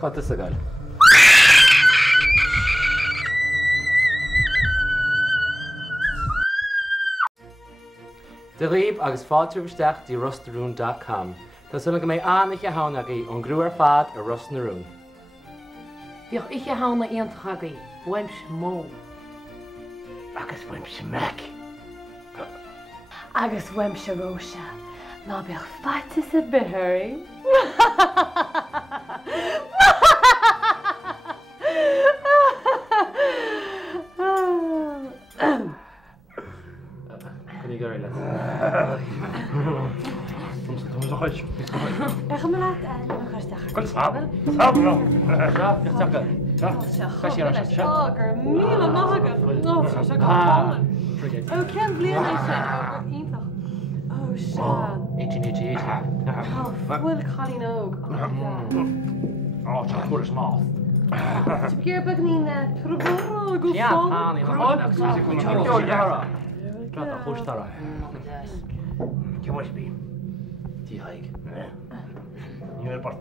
Cad is a gael. De riomh agus fáilte bhisteach dí rustaroon.com. Tás sulla go méid Oiche Shamhna an grúar fad a Rusnaroon. Bhíoh Oiche Shamhna iontachaí, bhaimse mó. Agus bhaimse meic. Agus bhaimse róise, ná bheoh faiite sa bithirí. Can you go right Ech me laat Kom samen. Samen. gur míle mága ó cem blian é sin ó ítach. Ó Seán. 1888. Bhfuil chalín óg. Oh, it's a quarter small. Tu gur bag ní na trobó go Yeah, fáil. Pani. Trata chustara. Come on, be. Tí haig. You're a part.